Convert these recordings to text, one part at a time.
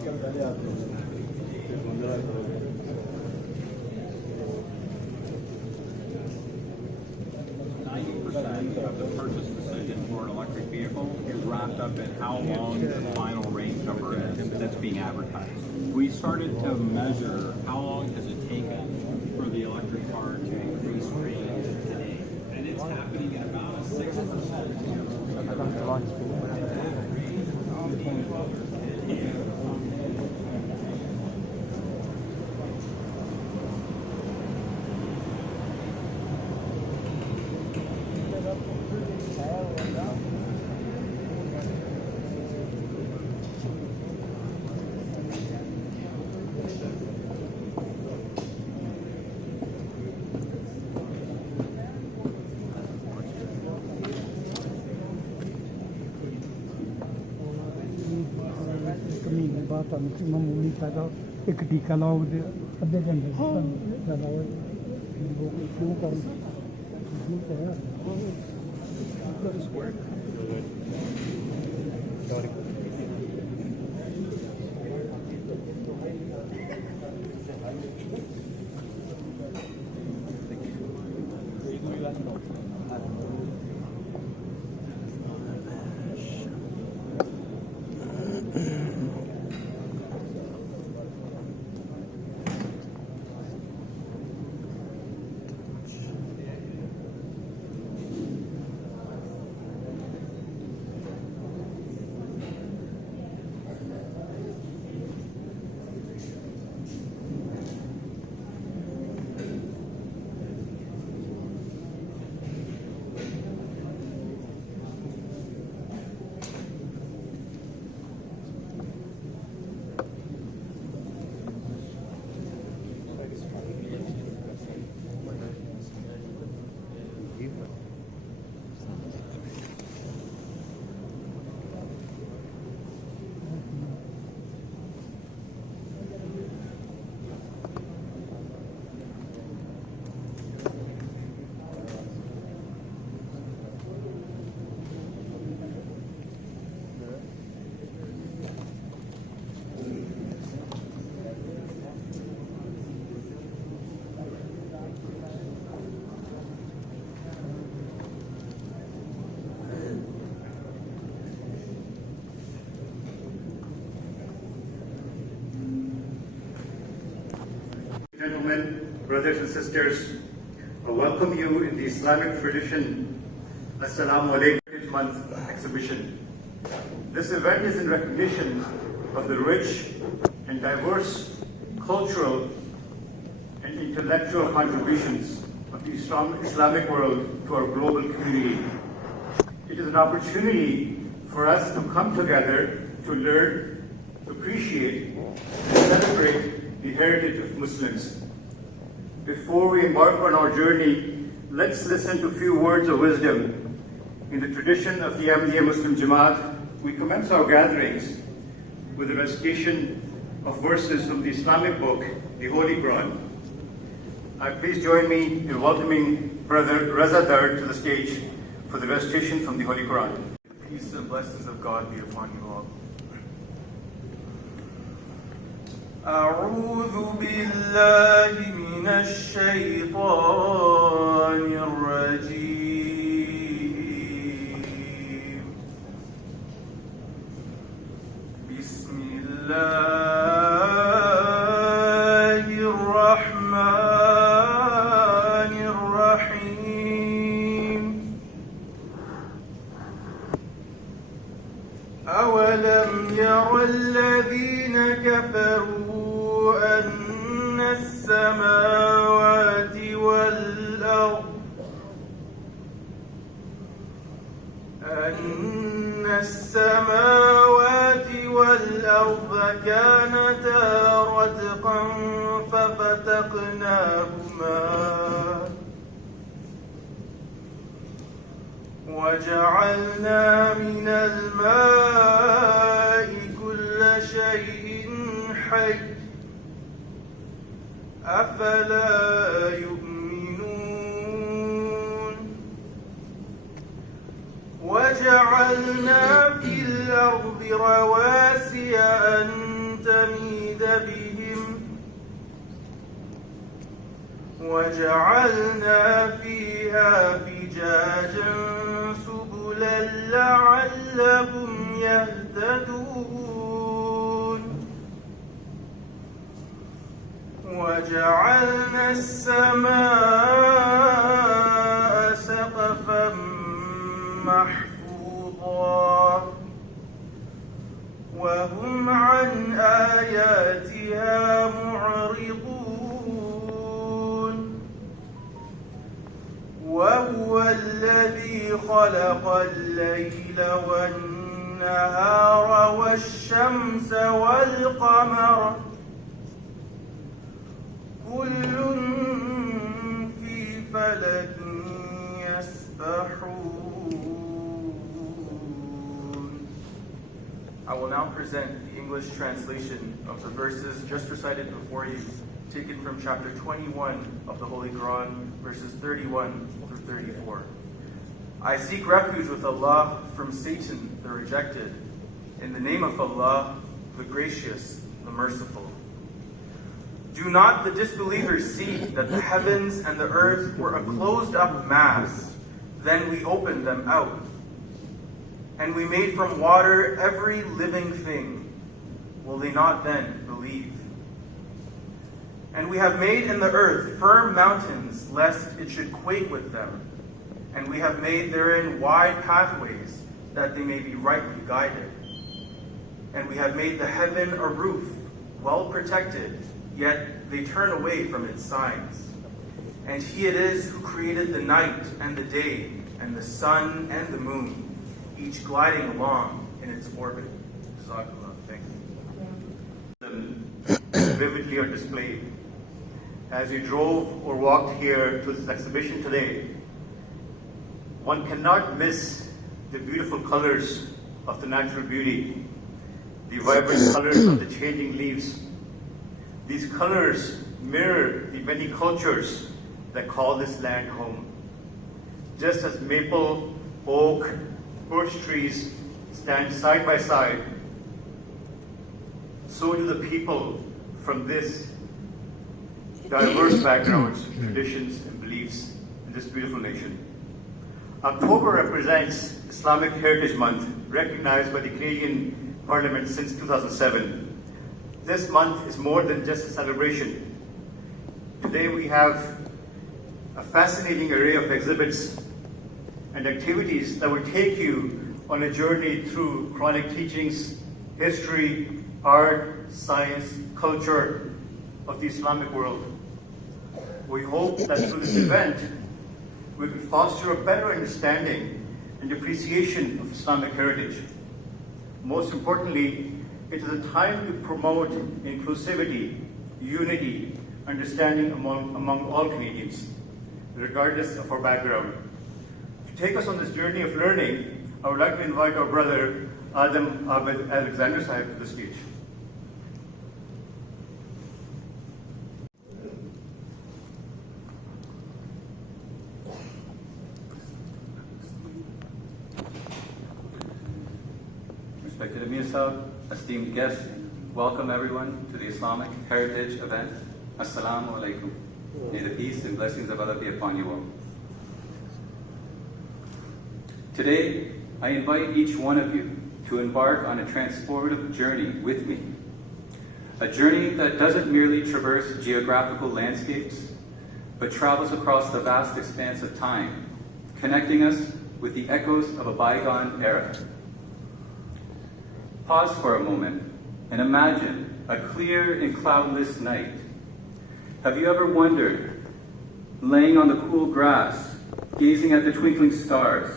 Of the purchase decision for an electric vehicle is wrapped up in how long the final range number is that's being advertised. We started to measure how long has it taken for the electric car to increase range today, and it's happening at about a 6%. मामूली पैदा एक टीका लाओ अद्धे घंटे ज़्यादा क्यों कर Gentlemen, brothers and sisters, I welcome you in the Islamic tradition Assalamu Alaikum Month exhibition. This event is in recognition of the rich and diverse cultural and intellectual contributions of the Islamic world to our global community. It is an opportunity for us to come together to learn, to appreciate, and celebrate the heritage of Muslims. Before we embark on our journey, let's listen to a few words of wisdom. In the tradition of the Ahmadiyya Muslim Jamaat, we commence our gatherings with the recitation of verses from the Islamic book, the Holy Quran. Please join me in welcoming Brother Reza Dar to the stage for the recitation from the Holy Quran. Peace and blessings of God be upon you all. أعوذ بالله من الشيطان الرجيم. بسم الله الرحمن الرحيم. أولم ير الذين كفروا أن السماوات والأرض كانتا رتقا ففتقناهما وجعلنا من الماء كل شيء حي أفلا يؤمنون وجعلنا في الأرض رواسي أن وجعلنا فيها فجاجا سبلا لعلهم يهتدون وجعلنا السماء سقفا محفوظا وهم عن آياتها معرضون وهو الذي خلق الليل والنهار والشمس والقمر كل في فلك يسبحون. I will now present the English translation of the verses just recited before you, taken from chapter 21 of the Holy Quran, verses 31 through 34. I seek refuge with Allah from Satan, the rejected. In the name of Allah, the gracious, the merciful. Do not the disbelievers see that the heavens and the earth were a closed-up mass? Then we opened them out. And we made from water every living thing. Will they not then believe? And we have made in the earth firm mountains, lest it should quake with them. And we have made therein wide pathways, that they may be rightly guided. And we have made the heaven a roof, well protected, yet they turn away from its signs. And he it is who created the night and the day, and the sun and the moon, each gliding along in its orbit. Jazakallah. Thank you. Vividly are displayed. As you drove or walked here to this exhibition today, one cannot miss the beautiful colors of the natural beauty, the vibrant colors of the changing leaves. These colors mirror the many cultures that call this land home. Just as maple, oak, birch trees stand side by side, so do the people from this diverse backgrounds, traditions, and beliefs in this beautiful nation. October represents Islamic Heritage Month, recognized by the Canadian Parliament since 2007. This month is more than just a celebration. Today we have a fascinating array of exhibits and activities that will take you on a journey through Quranic teachings, history, art, science, culture of the Islamic world. We hope that through this event, we can foster a better understanding and appreciation of Islamic heritage. Most importantly, it is a time to promote inclusivity, unity, understanding among all Canadians, regardless of our background. To take us on this journey of learning, I would like to invite our brother, Adam Abed Alexander Sahib, to the stage. Respected Amir Sahib, esteemed guests, welcome everyone to the Islamic Heritage event. Assalamu alaikum. May the peace and blessings of Allah be upon you all. Today, I invite each one of you to embark on a transformative journey with me. A journey that doesn't merely traverse geographical landscapes, but travels across the vast expanse of time, connecting us with the echoes of a bygone era. Pause for a moment and imagine a clear and cloudless night. Have you ever wondered, laying on the cool grass, gazing at the twinkling stars,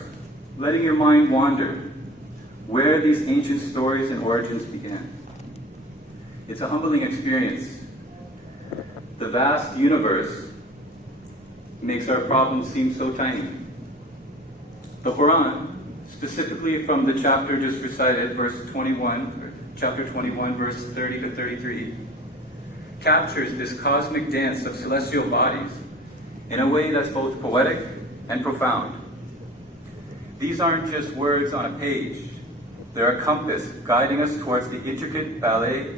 letting your mind wander, where these ancient stories and origins began? It's a humbling experience. The vast universe makes our problems seem so tiny. The Quran, specifically from the chapter just recited, chapter 21, verse 30 to 33, captures this cosmic dance of celestial bodies in a way that's both poetic and profound. These aren't just words on a page. They're a compass guiding us towards the intricate ballet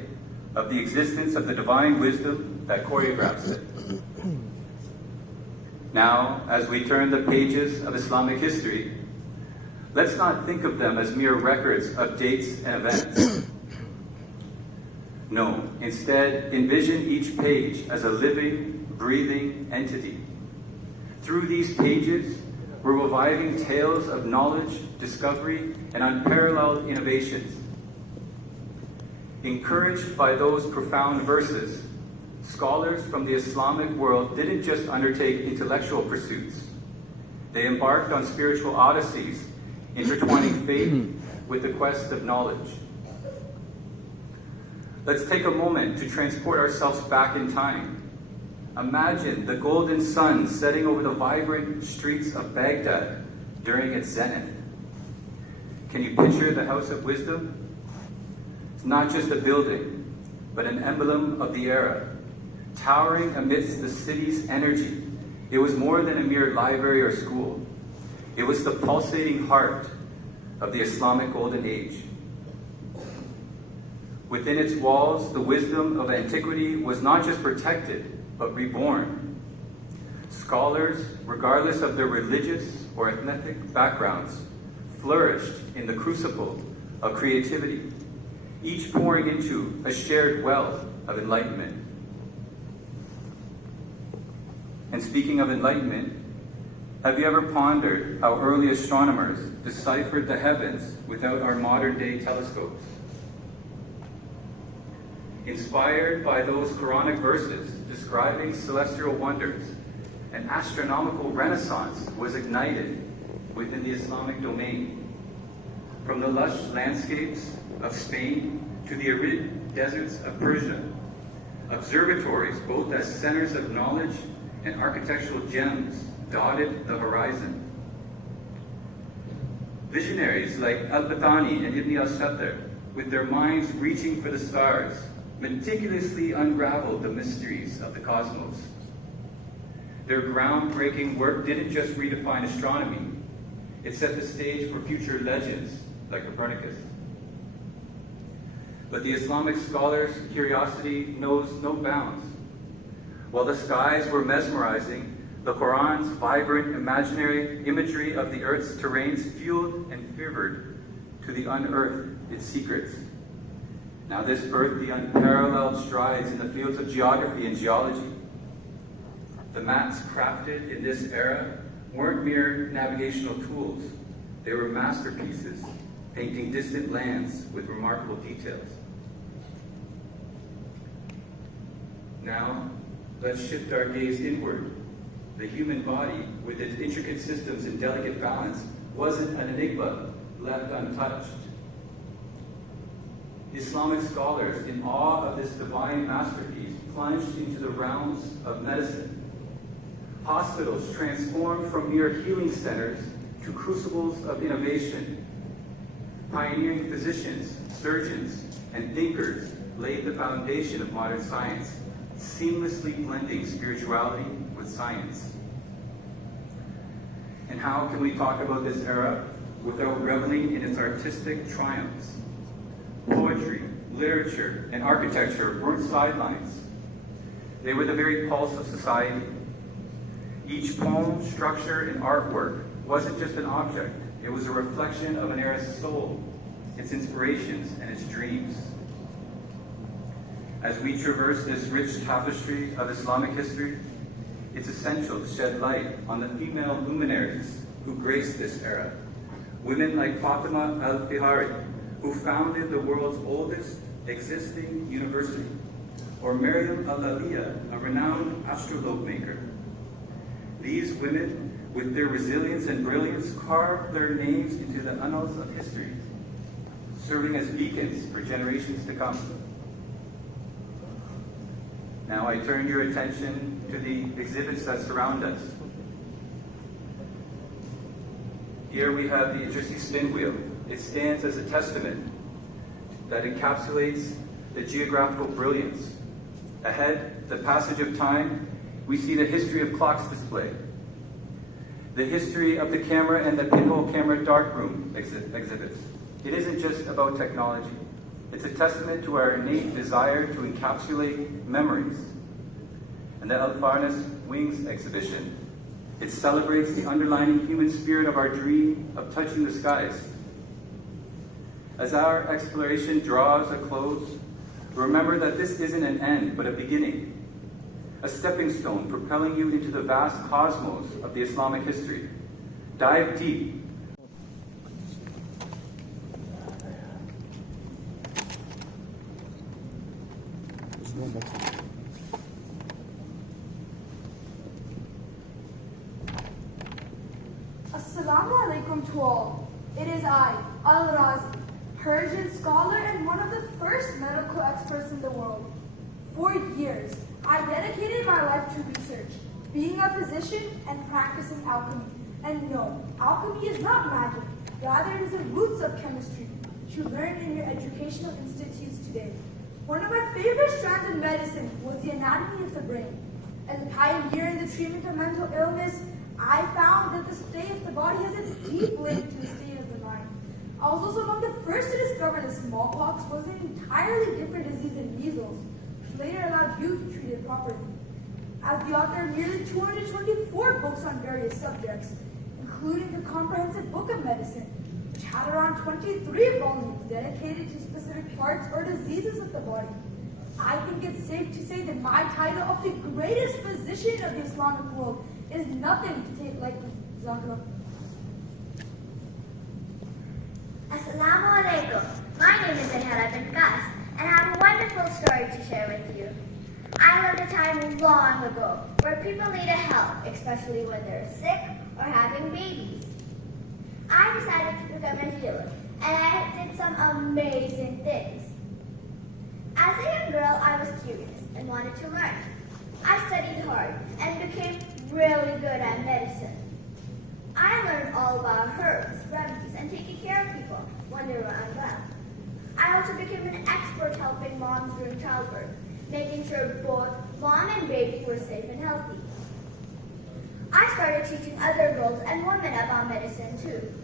of the existence of the divine wisdom that choreographs it. Now, as we turn the pages of Islamic history, let's not think of them as mere records of dates and events. No, instead, envision each page as a living, breathing entity. Through these pages, we're reviving tales of knowledge, discovery, and unparalleled innovations. Encouraged by those profound verses, scholars from the Islamic world didn't just undertake intellectual pursuits. They embarked on spiritual odysseys, intertwining faith with the quest of knowledge. Let's take a moment to transport ourselves back in time. Imagine the golden sun setting over the vibrant streets of Baghdad during its zenith. Can you picture the House of Wisdom? It's not just a building, but an emblem of the era. Towering amidst the city's energy, it was more than a mere library or school. It was the pulsating heart of the Islamic Golden Age. Within its walls, the wisdom of antiquity was not just protected, but reborn. Scholars, regardless of their religious or ethnic backgrounds, flourished in the crucible of creativity, each pouring into a shared well of enlightenment. And speaking of enlightenment, have you ever pondered how early astronomers deciphered the heavens without our modern-day telescopes? Inspired by those Quranic verses describing celestial wonders, an astronomical renaissance was ignited within the Islamic domain. From the lush landscapes of Spain to the arid deserts of Persia, observatories, both as centers of knowledge and architectural gems, dotted the horizon. Visionaries like Al-Batani and Ibn al-Shatter, with their minds reaching for the stars, meticulously unraveled the mysteries of the cosmos. Their groundbreaking work didn't just redefine astronomy, it set the stage for future legends like Copernicus. But the Islamic scholars' curiosity knows no bounds. While the skies were mesmerizing, the Quran's vibrant imaginary imagery of the earth's terrains fueled and fevered to unearth its secrets. Now this birthed the unparalleled strides in the fields of geography and geology. The maps crafted in this era weren't mere navigational tools. They were masterpieces, painting distant lands with remarkable details. Now, let's shift our gaze inward. The human body, with its intricate systems and delicate balance, wasn't an enigma left untouched. Islamic scholars, in awe of this divine masterpiece, plunged into the realms of medicine. Hospitals transformed from mere healing centers to crucibles of innovation. Pioneering physicians, surgeons, and thinkers laid the foundation of modern science, seamlessly blending spirituality with science. And how can we talk about this era without reveling in its artistic triumphs? Poetry, literature, and architecture weren't sidelines. They were the very pulse of society. Each poem, structure, and artwork wasn't just an object. It was a reflection of an era's soul, its inspirations, and its dreams. As we traverse this rich tapestry of Islamic history, it's essential to shed light on the female luminaries who graced this era. Women like Fatima al-Fihari, who founded the world's oldest existing university, or Maryam al-Laliyah, a renowned astrolabe maker. These women, with their resilience and brilliance, carved their names into the annals of history, serving as beacons for generations to come. Now I turn your attention to the exhibits that surround us. Here we have the Idrisi spin wheel. It stands as a testament that encapsulates the geographical brilliance. Ahead, the passage of time, we see the history of clocks display, the history of the camera and the pinhole camera darkroom exhibits. It isn't just about technology. It's a testament to our innate desire to encapsulate memories. And the Al-Farnas Wings exhibition. It celebrates the underlying human spirit of our dream of touching the skies. As our exploration draws a close, remember that this isn't an end, but a beginning, a stepping stone propelling you into the vast cosmos of the Islamic history. Dive deep. Assalamu alaikum to all. It is I, Al-Razi, Persian scholar and one of the first medical experts in the world. For years, I dedicated my life to research, being a physician and practicing alchemy. And no, alchemy is not magic. Rather, it is the roots of chemistry, which you learn in your educational institutes today. One of my favorite strands of medicine was the anatomy of the brain. As a pioneer in the treatment of mental illness, I found that the state of the body has a deep link to the state of the mind. I was also among the first to discover that smallpox was an entirely different disease than measles, which later allowed you to treat it properly. As the author of nearly 224 books on various subjects, including the Comprehensive Book of Medicine, which had around 23 volumes dedicated to specific parts or diseases of the body, I think it's safe to say that my title of the greatest physician of the Islamic world is nothing to take lightly. Jazakallah. Assalamu alaikum. My name is Anhara bin Qas, and I have a wonderful story to share with you. I lived a time long ago where people needed help, especially when they're sick or having babies. I decided to become a healer, and I did some amazing things. As a young girl, I was curious and wanted to learn. I studied hard and became really good at medicine. I learned all about herbs, remedies, and taking care of people when they were unwell. I also became an expert helping moms during childbirth, making sure both mom and baby were safe and healthy. I started teaching other girls and women about medicine too.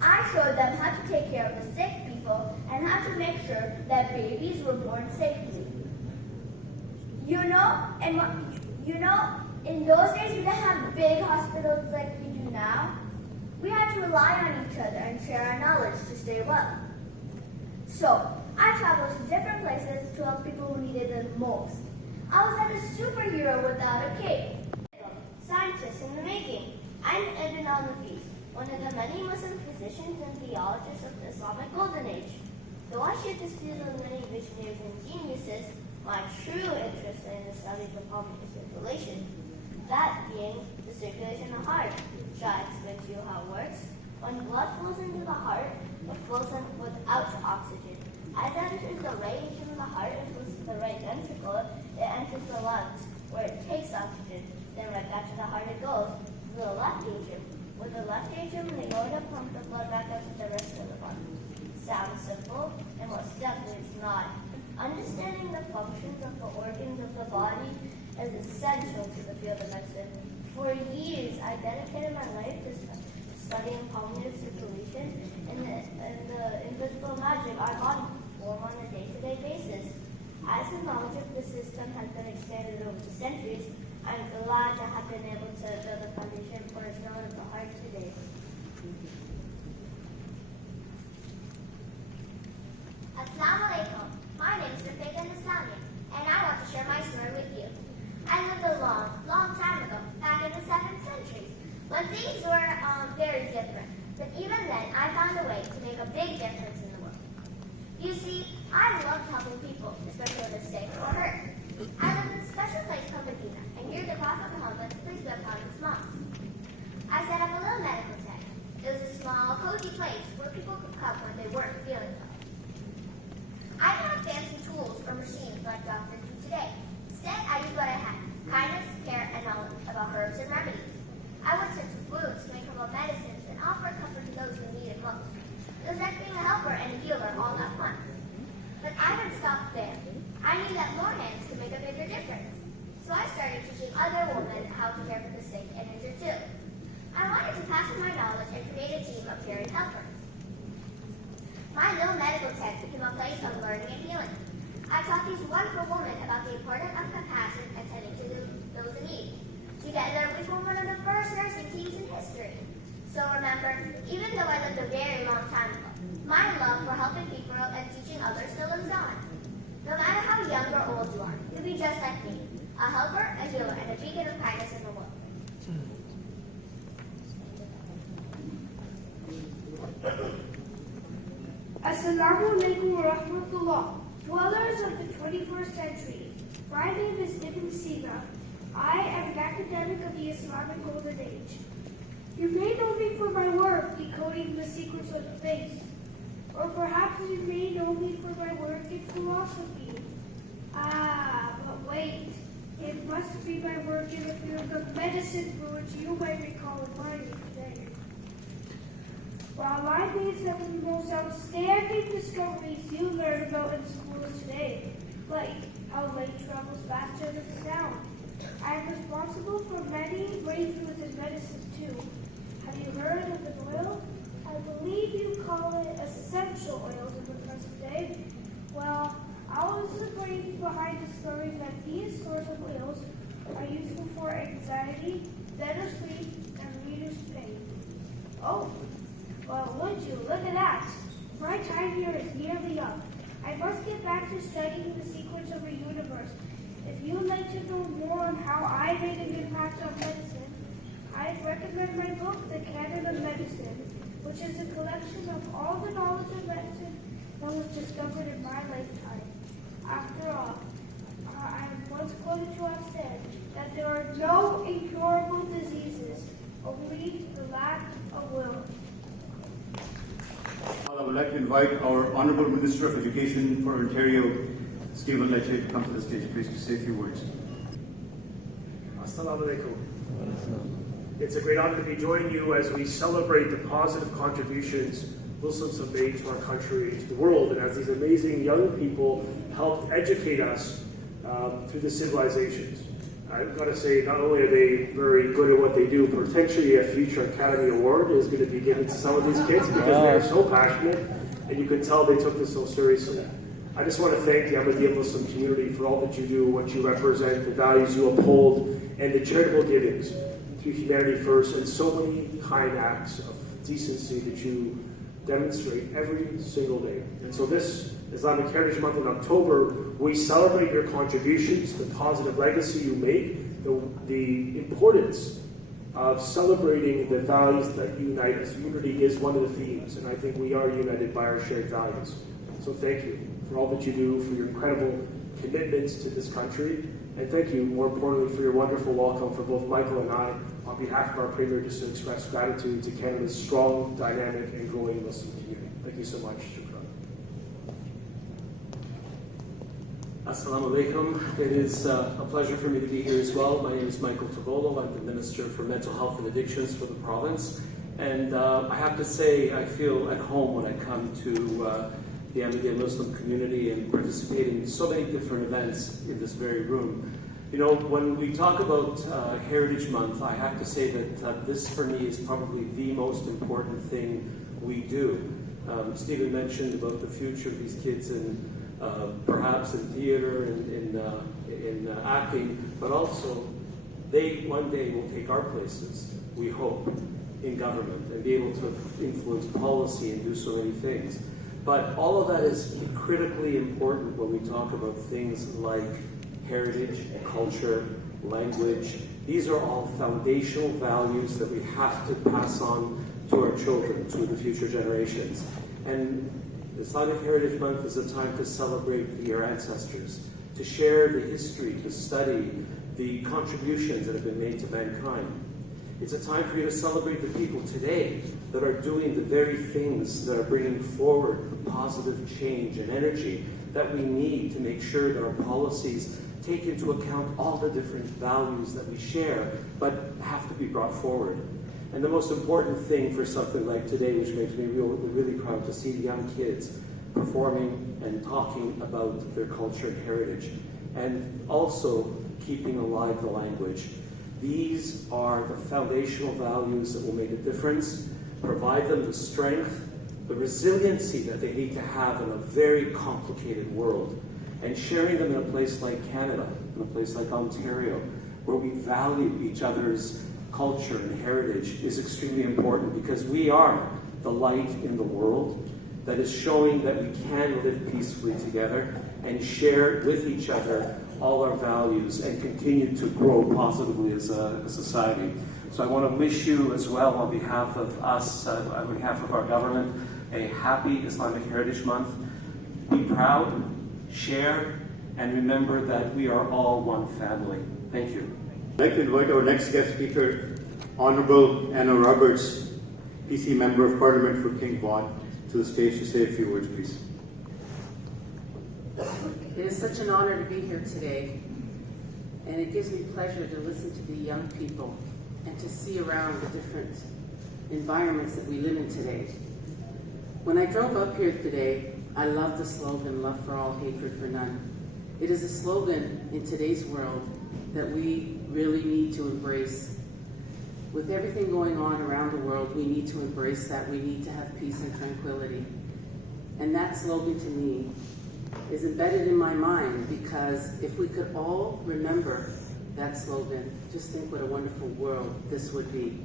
I showed them how to take care of the sick people and how to make sure that babies were born safely. In those days we didn't have big hospitals like we do now. We had to rely on each other and share our knowledge to stay well. So, I traveled to different places to help people who needed it most. I was like a superhero without a cape. Scientists in the making. I'm Ibn al-Nafis, one of the many Muslim physicians and theologists of the Islamic Golden Age. Though I shared this field with many visionaries and geniuses, my true interest in the study of the pulmonary circulation, that being the circulation of the heart. Shall I explain to you how it works? When blood flows into the heart, it flows in without oxygen. As it enters the right atrium of the heart, it flows to the right ventricle, it enters the lungs, where it takes oxygen. Then right back to the heart it goes, to the left atrium. With the left atrium, the aorta pumps the blood back out to the rest of the body. Sounds simple, and most definitely it's not. Understanding the functions of the organs of the body is essential to the field of medicine. For years, I dedicated my life to studying pulmonary circulation and the invisible magic our body perform on a day-to-day basis. As the knowledge of the system has been extended over the centuries, I'm glad to have been able to build a foundation for its knowledge of the heart today. Assalamu alaikum. My name is Islamic, and I want to share my story with you. I lived a long, long time ago, back in the 7th century, when things were very different. But even then, I found a way to make a big difference in the world. You see, I loved helping people, especially when they're sick or hurt. I lived in a special place called Medina, and here the Prophet Muhammad, please be upon his mosque. I set up a little medical tent. It was a small, cozy place where people could come when they weren't feeling well. I didn't have fancy tools or machines like doctors do today. Instead, I used what I had: kindness, care, and knowledge about herbs and remedies. I would tend to wounds, make herbal medicines, and offer comfort to those who needed most. It was like being a helper and a healer all at once. But I didn't stop there. I knew that more hands could make a bigger difference. So I started teaching other women how to care for the sick and injured too. I wanted to pass on my knowledge and create a team of caring helpers. My little medical tent became a place of learning and healing. I taught these wonderful women about the importance of compassion and tending to those in need. together we formed one of the first nursing teams in history. So remember, even though I lived a very long time ago, my love for helping people and teaching others still lives on. No matter how young or old you are, you'll be just like me, a helper, a healer, and a beacon of kindness in the world. Assalamu alaikum wa rahmatullah. Dwellers of the 21st century, my name is Ibn Sina. I am an academic of the Islamic Golden Age. You may know me for my work decoding the secrets of space, or perhaps you may know me for my work in philosophy. But wait, it must be my work in the field of medicine for which you might recall admiring today. While I made some of the most outstanding discoveries you learn about in schools today, like how light travels faster than sound, I am responsible for many breakthroughs in medicine too. Have you heard of an oil? I believe you call it essential oils in the present day. Well, I was the brains behind discovering that these sorts of oils are useful for anxiety, better sleep, and reduced pain. Oh, well, would you? Look at that. My time here is nearly up. I must get back to studying the secrets of the universe. If you would like to know more on how I made an impact on medicine, I'd recommend my book, The Canon of Medicine, which is a collection of all the knowledge of medicine that was discovered in my lifetime. After all, I am once quoted to have said that there are no incurable diseases, only the lack of will. I would like to invite our Honourable Minister of Education for Ontario, Stephen Lecce, to come to the stage, please, to say a few words. Assalamu alaikum. It's a great honor to be joining you as we celebrate the positive contributions Muslims have made to our country, to the world, and as these amazing young people helped educate us through the civilizations. I've got to say, not only are they very good at what they do, potentially a future Academy Award is going to be given to some of these kids because they're so passionate, and you can tell they took this so seriously. I just want to thank the Ahmadiyya Muslim community for all that you do, what you represent, the values you uphold, and the charitable givings through Humanity First, and so many kind acts of decency that you demonstrate every single day. And so this Islamic Heritage Month in October, we celebrate your contributions, the positive legacy you make, the importance of celebrating the values that unite us. Unity is one of the themes, and I think we are united by our shared values. So thank you for all that you do, for your incredible commitments to this country, and thank you, more importantly, for your wonderful welcome for both Michael and I, on behalf of our Premier, just to express gratitude to Canada's strong, dynamic, and growing Muslim community. Thank you so much. Shukran. Assalamu alaikum. It is a pleasure for me to be here as well. My name is Michael Tavolo. I'm the Minister for Mental Health and Addictions for the province. And I have to say, I feel at home when I come to the Ahmadiyya Muslim community and participate in so many different events in this very room. You know, when we talk about Heritage Month, I have to say that this for me is probably the most important thing we do. Stephen mentioned about the future of these kids in perhaps in theater and in acting, but also they one day will take our places, we hope, in government and be able to influence policy and do so many things. But all of that is critically important when we talk about things like heritage, culture, language. These are all foundational values that we have to pass on to our children, to the future generations. And Islamic Heritage Month is a time to celebrate your ancestors, to share the history, to study the contributions that have been made to mankind. It's a time for you to celebrate the people today that are doing the very things that are bringing forward the positive change and energy that we need to make sure that our policies take into account all the different values that we share, but have to be brought forward. And the most important thing for something like today, which makes me really proud to see the young kids performing and talking about their culture and heritage, and also keeping alive the language. These are the foundational values that will make a difference, provide them the strength, the resiliency that they need to have in a very complicated world. And sharing them in a place like Canada, in a place like Ontario, where we value each other's culture and heritage is extremely important, because we are the light in the world that is showing that we can live peacefully together and share with each other all our values and continue to grow positively as a society. So I want to wish you as well, on behalf of us, on behalf of our government, a happy Islamic Heritage Month. Be proud, share, and remember that we are all one family. Thank you. I'd like to invite our next guest speaker, Honorable Anna Roberts, PC Member of Parliament for King Vaughan, to the stage to say a few words, please. It is such an honor to be here today, and it gives me pleasure to listen to the young people and to see around the different environments that we live in today. When I drove up here today, I love the slogan, "Love for all, hatred for none." It is a slogan in today's world that we really need to embrace. With everything going on around the world, we need to embrace that. We need to have peace and tranquility. And that slogan to me is embedded in my mind, because if we could all remember that slogan, just think what a wonderful world this would be.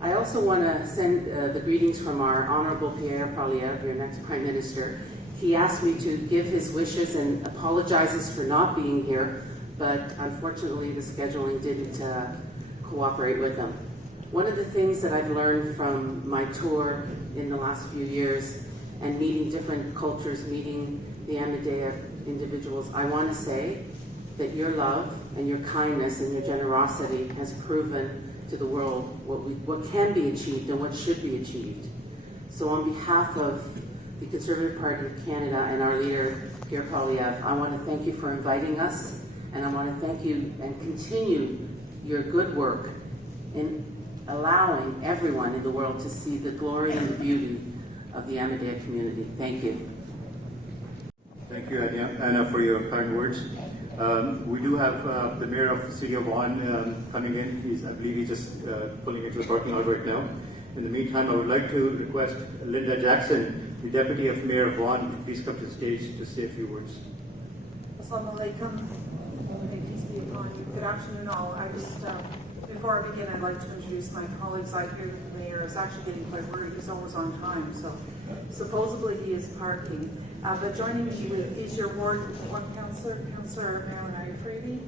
I also want to send the greetings from our Honorable Pierre Poilievre, your next Prime Minister. He asked me to give his wishes and apologizes for not being here, but unfortunately the scheduling didn't cooperate with him. One of the things that I've learned from my tour in the last few years and meeting different cultures, meeting the Amadea individuals, I want to say that your love and your kindness and your generosity has proven to the world what can be achieved and what should be achieved. So on behalf of the Conservative Party of Canada and our leader, Pierre Poilievre, I want to thank you for inviting us, and I want to thank you and continue your good work in allowing everyone in the world to see the glory and the beauty of the Amadea community. Thank you. Thank you, Anna, for your kind words. We do have the Mayor of the City of Vaughan coming in. I believe he's just pulling into the parking lot right now. In the meantime, I would like to request Linda Jackson, the Deputy of Mayor of Vaughan, to please come to the stage to say a few words. Assalamu alaikum. May peace be upon you. Good afternoon, all. Before I begin, I'd like to introduce my colleagues. I hear the mayor is actually getting quite worried. He's always on time, so supposedly he is parking. But joining me is your Ward 1 Councillor, Councillor Marilyn Ariprady,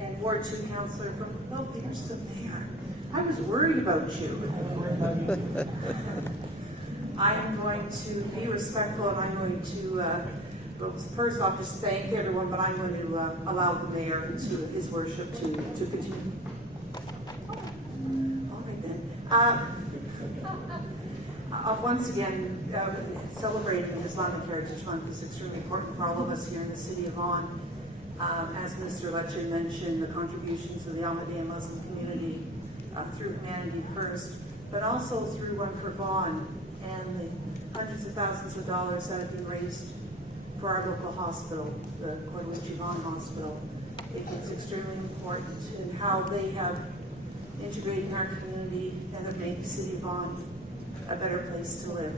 and Ward 2 Councillor from, oh, there's the mayor. I was worried about you. I am going to be respectful, and I'm going to, first off, just thank everyone, but I'm going to allow the mayor to his worship to continue. All right then. Once again, celebrating Islamic Heritage Month is extremely important for all of us here in the City of Vaughan. As Mr. Letcher mentioned, the contributions of the Ahmadiyya Muslim community through Humanity First, but also through One for Vaughan and the hundreds of thousands of dollars that have been raised for our local hospital, the Cordovici Vaughan Hospital. It's extremely important in how they have integrated our community and have made the City of Vaughan a better place to live.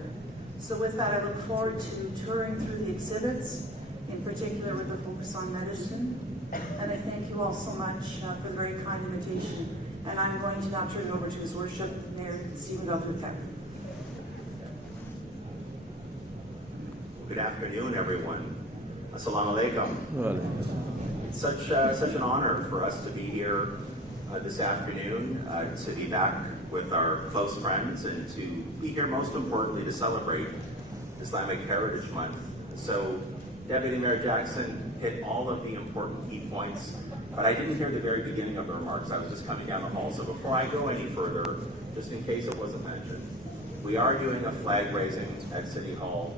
So with that, I look forward to touring through the exhibits, in particular with a focus on medicine. And I thank you all so much for the very kind invitation. And I'm going to now turn it over to His Worship, Mayor Stephen Guthrie. Good afternoon, everyone. Assalamu alaikum. It's such an honor for us to be here this afternoon, to be back with our close friends, and to be here most importantly to celebrate Islamic Heritage Month. So Deputy Mayor Jackson hit all of the important key points, but I didn't hear the very beginning of the remarks. I was just coming down the hall. So before I go any further, just in case it wasn't mentioned, we are doing a flag raising at City Hall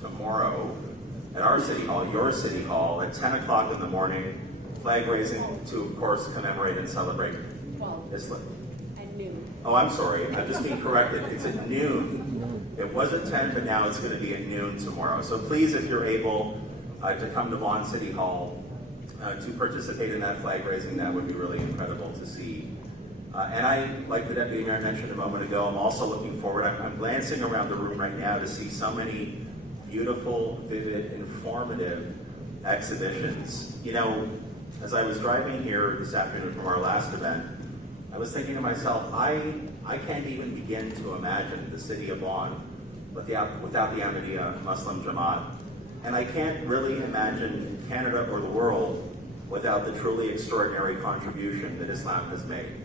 tomorrow, at our City Hall, your City Hall, at 10 o'clock in the morning, flag raising to, of course, commemorate and celebrate Islam. At noon. Oh, I'm sorry, I'm just being corrected. It's at noon. It was at 10, but now it's going to be at noon tomorrow. So please, if you're able to come to Vaughan City Hall to participate in that flag raising, that would be really incredible to see. And I, like the Deputy Mayor mentioned a moment ago, I'm also looking forward. I'm glancing around the room right now to see so many beautiful, vivid, informative exhibitions. You know, As I was driving here this afternoon from our last event, I was thinking to myself, I can't even begin to imagine the city of Vaughan without the Ahmadiyya Muslim Jamaat. And I can't really imagine Canada or the world without the truly extraordinary contribution that Islam has made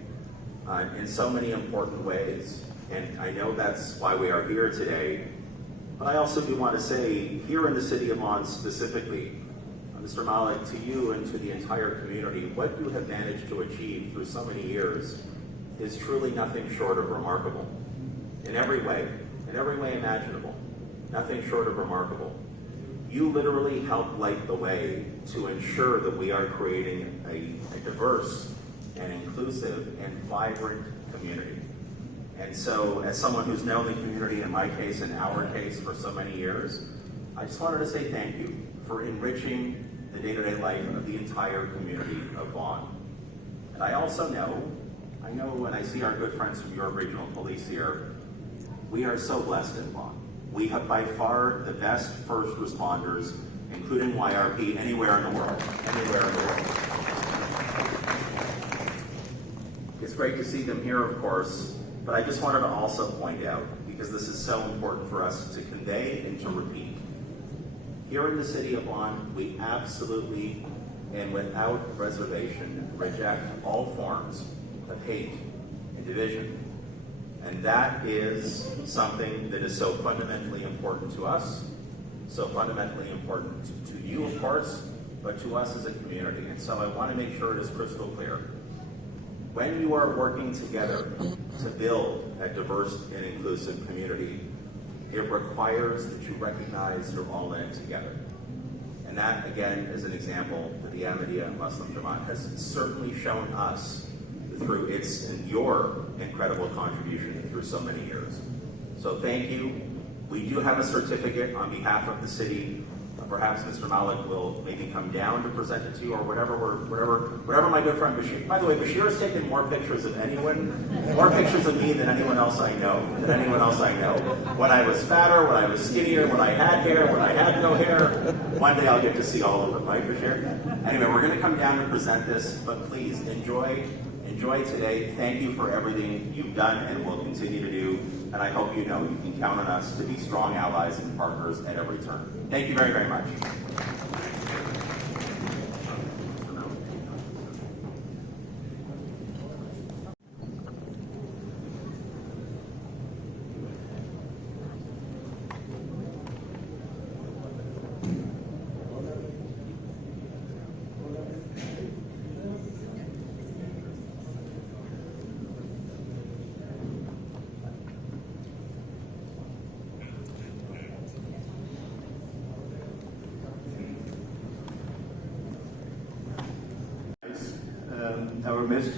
in so many important ways. And I know that's why we are here today. But I also do want to say, here in the city of Vaughan specifically, Mr. Malik, to you and to the entire community, what you have managed to achieve through so many years is truly nothing short of remarkable. In every way imaginable, nothing short of remarkable. You literally help light the way to ensure that we are creating a diverse and inclusive and vibrant community. And so, as someone who's known the community, in my case, in our case, for so many years, I just wanted to say thank you for enriching the day-to-day life of the entire community of Vaughan. And I also know when I see our good friends from York Regional Police here, we are so blessed in Vaughan. We have by far the best first responders, including YRP, anywhere in the world. It's great to see them here, of course, but I just wanted to also point out, because this is so important for us to convey and to repeat, here in the city of Vaughan, we absolutely and without reservation reject all forms of hate and division. And that is something that is so fundamentally important to us, so fundamentally important to you, of course, but to us as a community. And so I want to make sure it is crystal clear. When you are working together to build a diverse and inclusive community, it requires that you recognize you're all in it together. And that, again, is an example that the Ahmadiyya Muslim Jamaat has certainly shown us through its and your incredible contribution through so many years. So thank you. We do have a certificate on behalf of the city. Perhaps Mr. Malik will maybe come down to present it to you, or whatever my good friend Bashir. By the way, Bashir has taken more pictures of me than anyone else I know. When I was fatter, when I was skinnier, when I had hair, when I had no hair. One day I'll get to see all of it, right, Bashir? Anyway, we're going to come down and present this, but please enjoy today. Thank you for everything you've done and will continue to do. And I hope you know you can count on us to be strong allies and partners at every turn. Thank you very, very much. Our midst.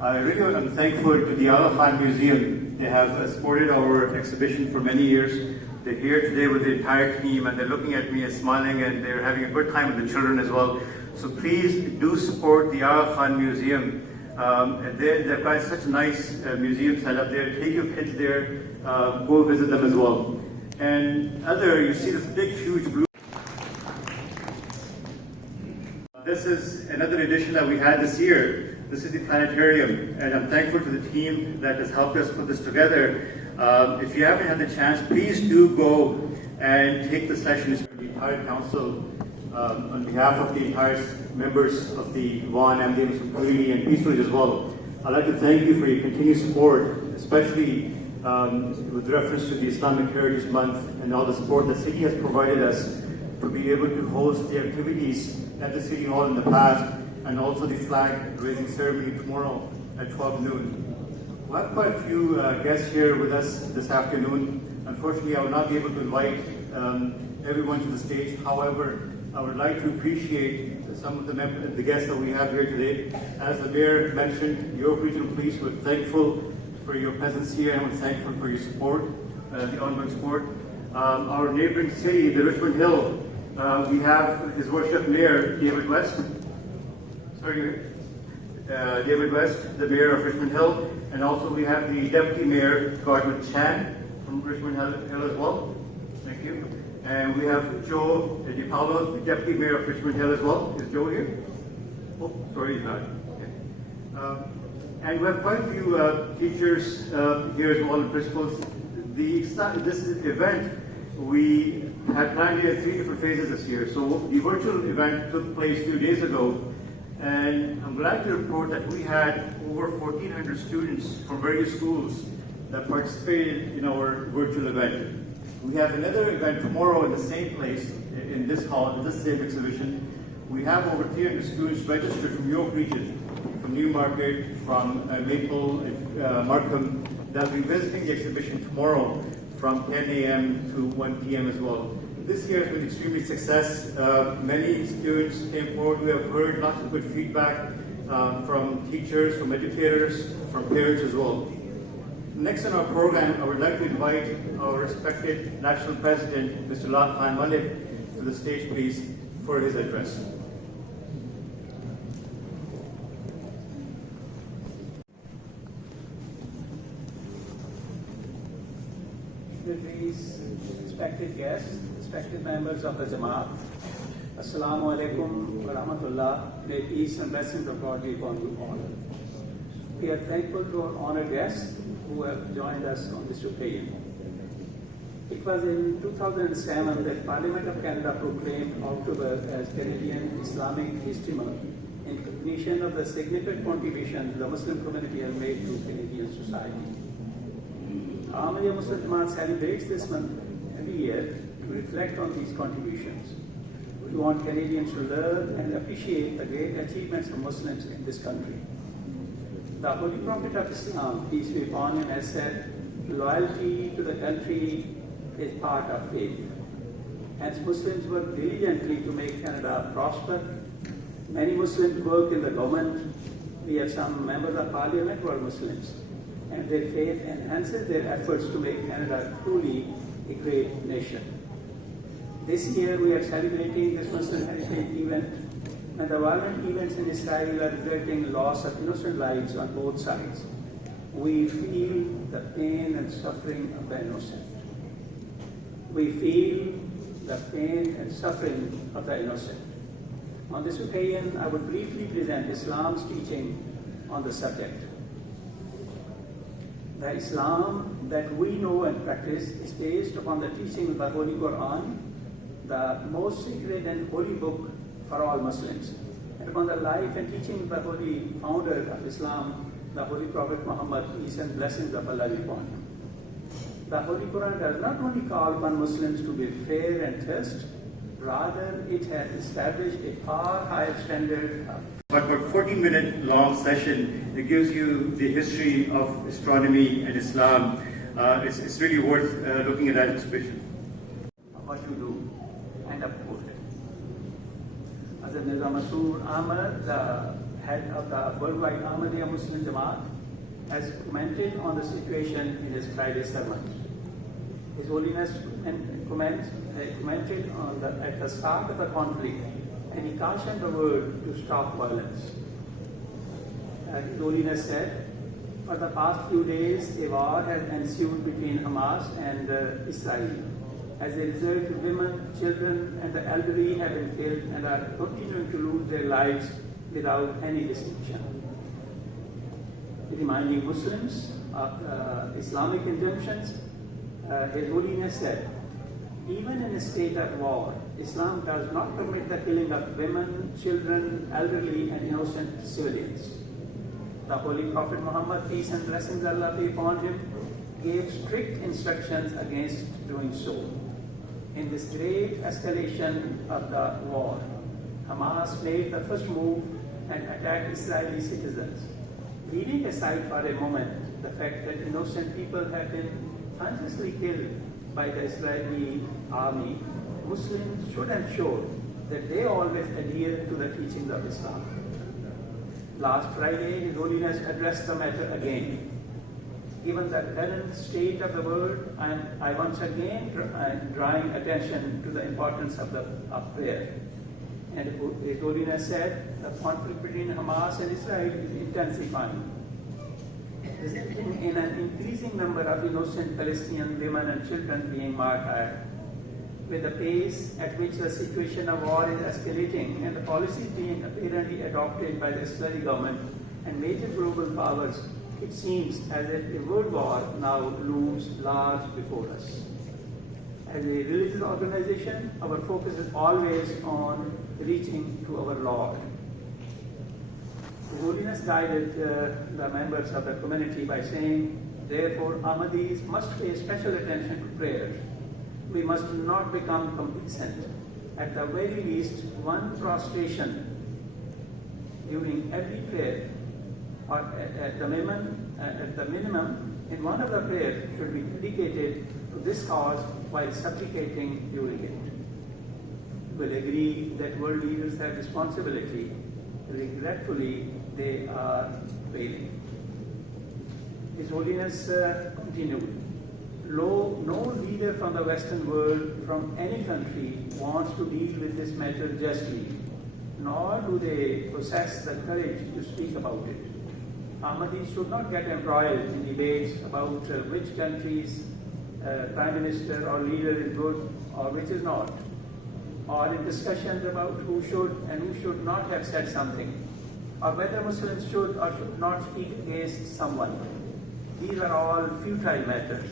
I really am thankful to the Aga Khan Museum. They have supported our exhibition for many years. They're here today with the entire team, and they're looking at me and smiling, and they're having a good time with the children as well. So please do support the Aga Khan Museum. And they've got such a nice museum set up there. Take your kids there, go visit them as well. And you see this big, huge blue. This is another edition that we had this year. This is the planetarium, and I'm thankful to the team that has helped us put this together. If you haven't had the chance, please do go and take the sessions. The entire council, on behalf of the entire members of the Vaughan Ahmadiyya Muslim community and Peace Village as well, I'd like to thank you for your continued support, especially with reference to the Islamic Heritage Month and all the support the city has provided us to be able to host the activities at the City Hall in the past, and also the flag raising ceremony tomorrow at 12 noon. We have quite a few guests here with us this afternoon. Unfortunately, I will not be able to invite everyone to the stage. However, I would like to appreciate some of the guests that we have here today. As the Mayor mentioned, York Regional Police, we're thankful for your presence here, and we're thankful for your support, the ongoing support. Our neighboring city, the Richmond Hill, we have His Worship Mayor David West. David West, the Mayor of Richmond Hill, and also we have the Deputy Mayor Gordon Chan from Richmond Hill as well. Thank you. And we have Joe DiPaolo, the Deputy Mayor of Richmond Hill as well. Is Joe here? Oh, sorry, okay. And we have quite a few teachers here as well, principals. This event, we had planned it in 3 different phases this year. So the virtual event took place 2 days ago, and I'm glad to report that we had over 1,400 students from various schools that participated in our virtual event. We have another event tomorrow in the same place, in this hall, in this same exhibition. We have over 300 students registered from York region, from Newmarket, from Maple, Markham, that will be visiting the exhibition tomorrow from 10 a.m. to 1 p.m. as well. This year has been extremely success. Many students came forward. We have heard lots of good feedback from teachers, from educators, from parents as well. Next on our program, I would like to invite our respected National President, Mr. Lal Khan Malik, to the stage, please, for his address. Respected guests, respected members of the Jamaat, Assalamu alaikum wa rahmatullah. May peace and blessings of God be upon you all. We are thankful to our honored guests who have joined us on this occasion. It was in 2007 that Parliament of Canada proclaimed October as Canadian Islamic History Month in recognition of the significant contribution the Muslim community has made to Canadian society. Ahmadiyya Muslim Jamaat celebrates this month every year to reflect on these contributions. We want Canadians to learn and appreciate the great achievements of Muslims in this country. The Holy Prophet of Islam, peace be upon him, has said, loyalty to the country is part of faith. Hence, Muslims work diligently to make Canada prosper. Many Muslims work in the government. We have some members of Parliament who are Muslims, and their faith enhances their efforts to make Canada truly a great nation. This year we are celebrating this Muslim Heritage event, and the violent events in Israel are resulting in loss of innocent lives on both sides. We feel the pain and suffering of the innocent. We feel the pain and suffering of the innocent. On this occasion, I would briefly present Islam's teaching on the subject. The Islam that we know and practice is based upon the teaching of the Holy Quran, the most sacred and holy book for all Muslims, and upon the life and teaching of the holy founder of Islam, the Holy Prophet Muhammad, peace and blessings of Allah be upon him. The Holy Quran does not only call upon Muslims to be fair and just, rather it has established a far higher standard of But for a 14-minute long session, it gives you the history of astronomy and Islam. It's really worth looking at that exhibition. what you do and uphold it. As Mirza Masroor Ahmad, the head of the worldwide Ahmadiyya Muslim Jamaat, has commented on the situation in his Friday sermon. His Holiness commented on at the start of the conflict, and he cautioned the world to stop violence. His Holiness said, for the past few days, a war has ensued between Hamas and Israel. As a result, women, children, and the elderly have been killed and are continuing to lose their lives without any distinction. Reminding Muslims of Islamic injunctions, His Holiness said, even in a state of war, Islam does not permit the killing of women, children, elderly, and innocent civilians. The Holy Prophet Muhammad, peace and blessings of Allah be upon him, gave strict instructions against doing so. In this great escalation of the war, Hamas made the first move and attacked Israeli citizens. Leaving aside for a moment the fact that innocent people have been unjustly killed by the Israeli army, Muslims should ensure that they always adhere to the teachings of Islam. Last Friday, His Holiness addressed the matter again. Given the current state of the world, I once again drawing attention to the importance of prayer. And His Holiness said the conflict between Hamas and Israel is intensifying, resulting in an increasing number of innocent Palestinian women and children being martyred. with the pace at which the situation of war is escalating and the policies being apparently adopted by the Islamic government and major global powers, it seems as if a world war now looms large before us. As a religious organization, our focus is always on reaching to our Lord. His Holiness guided the members of the community by saying, therefore, Ahmadis must pay special attention to prayer. We must not become complacent. At the very least, one prostration during every prayer, or at the minimum, in one of the prayers should be dedicated to this cause while supplicating during it. We will agree that world leaders have responsibility. Regretfully, they are failing. His Holiness continued, no leader from the Western world, from any country, wants to deal with this matter justly, nor do they possess the courage to speak about it. Ahmadis should not get embroiled in debates about which country's prime minister or leader is good or which is not, or in discussions about who should and who should not have said something, or whether Muslims should or should not speak against someone. These are all futile matters.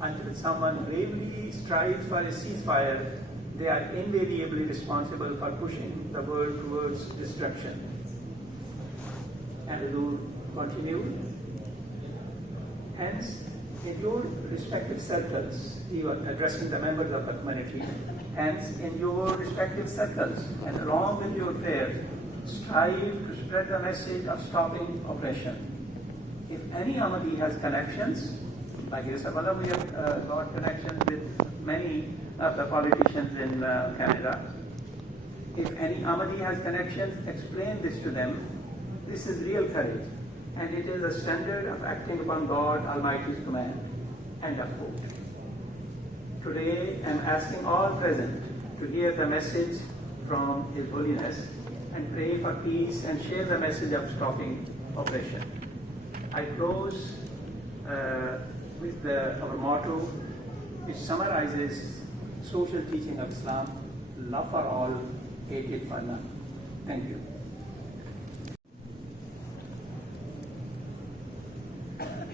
Until someone bravely strives for a ceasefire, they are invariably responsible for pushing the world towards destruction. And Huzur continued, hence, in your respective circles, he was addressing the members of the community, hence, in your respective circles, and along with your prayers, strive to spread the message of stopping oppression. If any Ahmadi has connections, like Isabella, we have got connections with many of the politicians in Canada. If any Ahmadi has connections, explain this to them. This is real courage, and it is a standard of acting upon God Almighty's command. End of quote. Today, I am asking all present to hear the message from His Holiness and pray for peace and share the message of stopping oppression. I close with our motto, which summarizes social teaching of Islam: love for all, hated for none. Thank you.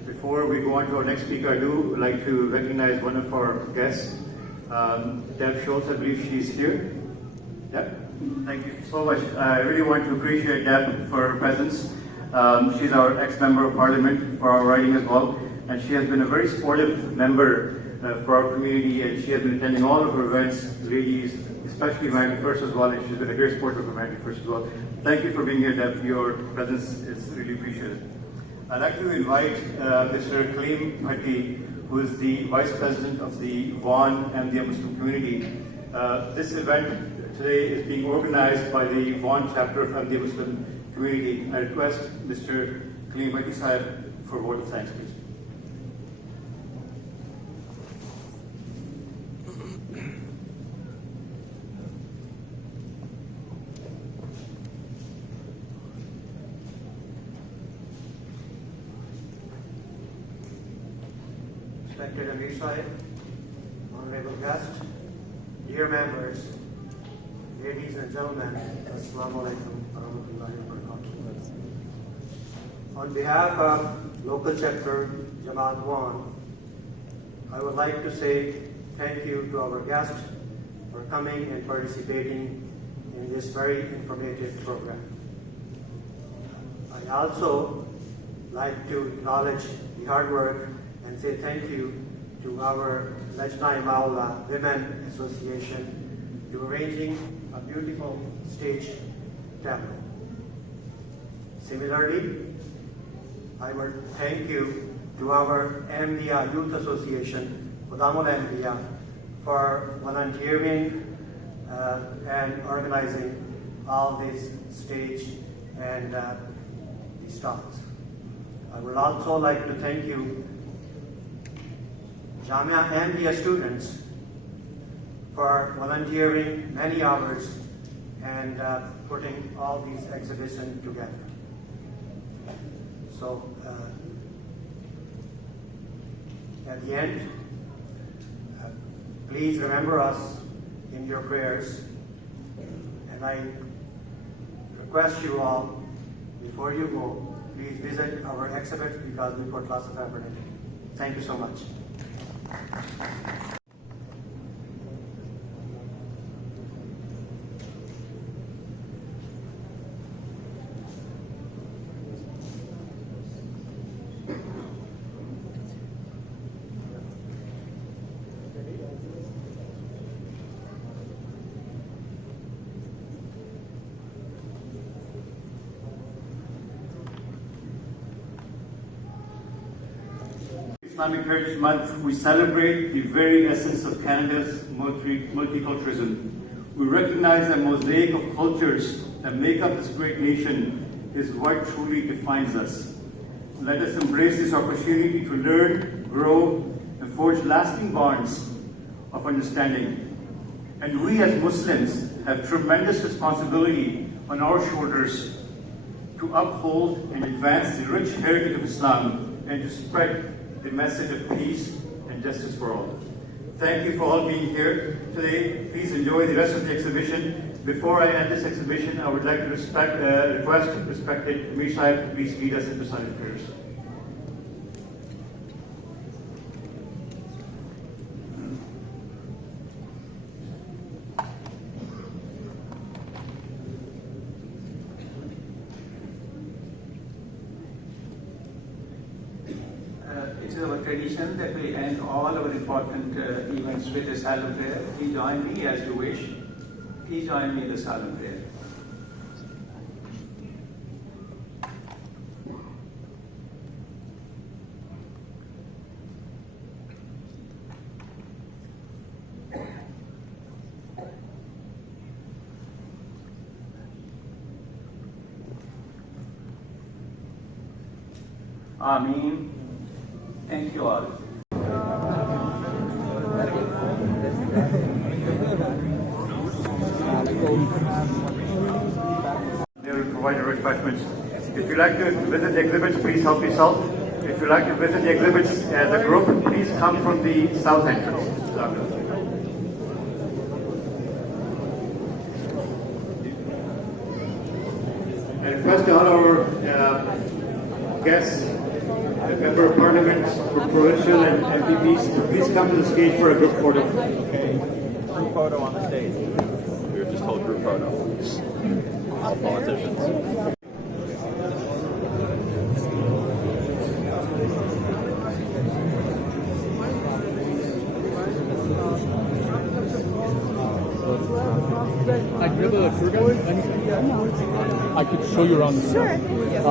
Before we go on to our next speaker, I do like to recognize one of our guests, Deb Schultz. I believe she's here. Deb, thank you so much. I really want to appreciate Deb for her presence. She's our ex-member of Parliament for our riding as well, and she has been a very supportive member for our community, and she has been attending all of our events, ladies, especially American First as well, and she's been a great supporter of American First as well. Thank you for being here, Deb. Your presence is really appreciated. I'd like to invite Mr. Kaleem Bhatti, who is the Vice President of the Vaughan Ahmadiyya Muslim Community. This event today is being organized by the Vaughan chapter of Ahmadiyya Muslim Community. I request Mr. Kaleem Bhatti Sahib for a vote of thanks, please. Respected Amir Sahib, honorable guests, dear members, ladies and gentlemen, Assalamu alaikum wa rahmatullahi wa barakatuh. On behalf of local chapter Jamaat Vaughan, I would like to say thank you to our guests for coming and participating in this very informative program. I also like to acknowledge the hard work and say thank you to our Lajna Maula Women Association to arranging a beautiful stage tableau. Similarly, I would thank you to our Ahmadiyya Youth Association, Khudamul Ahmadiyya, for volunteering and organizing all this stage and these talks. I would also like to thank you, Jamia Ahmadiyya students, for volunteering many hours and putting all these exhibitions together. So, at the end, please remember us in your prayers. And I request you all, before you go, please visit our exhibit because we put lots of effort in it. Thank you so much. Islamic Heritage Month, we celebrate the very essence of Canada's multiculturalism. We recognize that mosaic of cultures that make up this great nation is what truly defines us. Let us embrace this opportunity to learn, grow, and forge lasting bonds of understanding. And we as Muslims have tremendous responsibility on our shoulders to uphold and advance the rich heritage of Islam and to spread the message of peace and justice for all. Thank you for all being here today. Please enjoy the rest of the exhibition. Before I end this exhibition, I would like to request respected Amir Sahib to please lead us into silent prayers. It is our tradition that we end all our important events with a silent prayer. Please join me as you wish. Please join me in the silent prayer. Ameen. Thank you all. They will provide the refreshments. If you'd like to visit the exhibits, please help yourself. If you'd like to visit the exhibits as a group, please come from the south entrance. I request all our guests, the Member of Parliament for provincial and MPPs, to please come to the stage for a group photo. Okay. Group photo on the stage. We were just told group photo. All politicians. I could have a tour guide. I could show you around the store. Sure.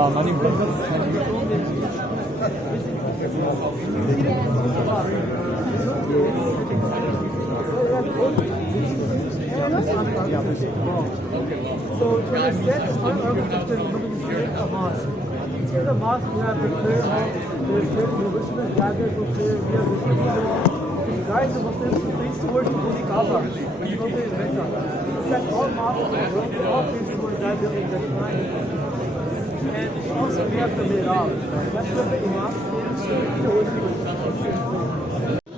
My name So when I said architecture, a mosque. In the mosque, we have the prayer hall, the Muslims gather for prayer, we have the guys, the Muslims, they used to worship the Kaaba. You know, they Mecca. That all mosques, all things were that building that time. And also we have the Mihrab. That's where the Imam is.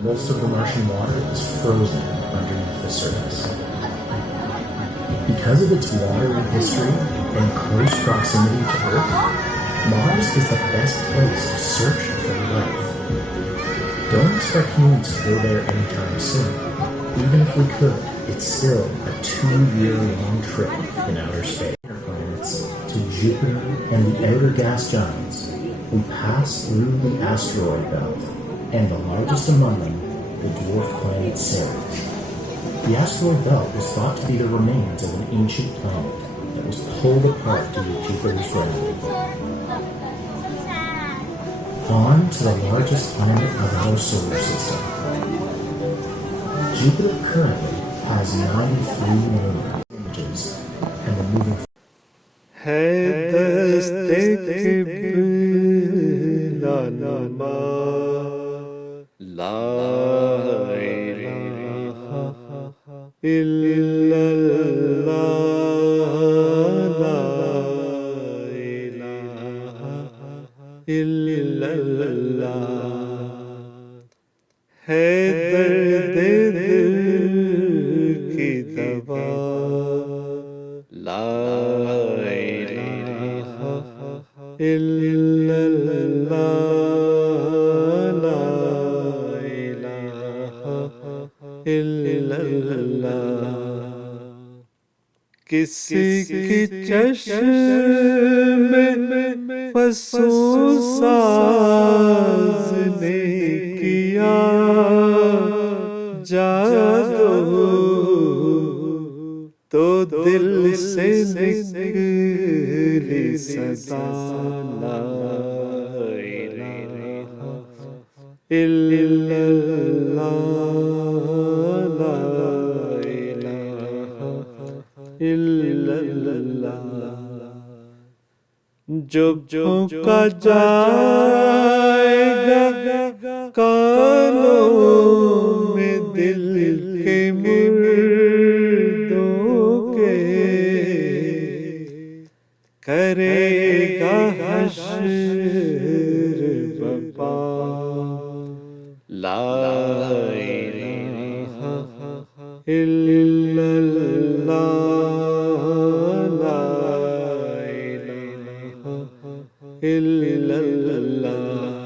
Most of the Martian water is frozen underneath the surface. Because of its watery history and close proximity to Earth, Mars is the best place to search for life. Don't expect humans to go there anytime soon. Even if we could, it's still a 2-year-long trip in outer space. Planets to Jupiter and the outer gas giants, we pass through the asteroid belt, and the largest among them, the dwarf planet Ceres. The asteroid belt was thought to be the remains of an ancient planet that was pulled apart due to Jupiter's gravity. On to the largest planet of our solar system. Jupiter currently has 93 moon images, and the moving है दर्द दिल की لا إله إلا الله لا إله إلا الله کسی کی چشم فسوساز نے کیا جادو تو دل سے نکلی صدا لا الہ الا اللہ لا الہ الا اللہ جو جھونکا جائے گا کانوں میں دل کے مردوں کے کرے گا حشر بپا لا الہ الا اللہ لا الہ الا اللہ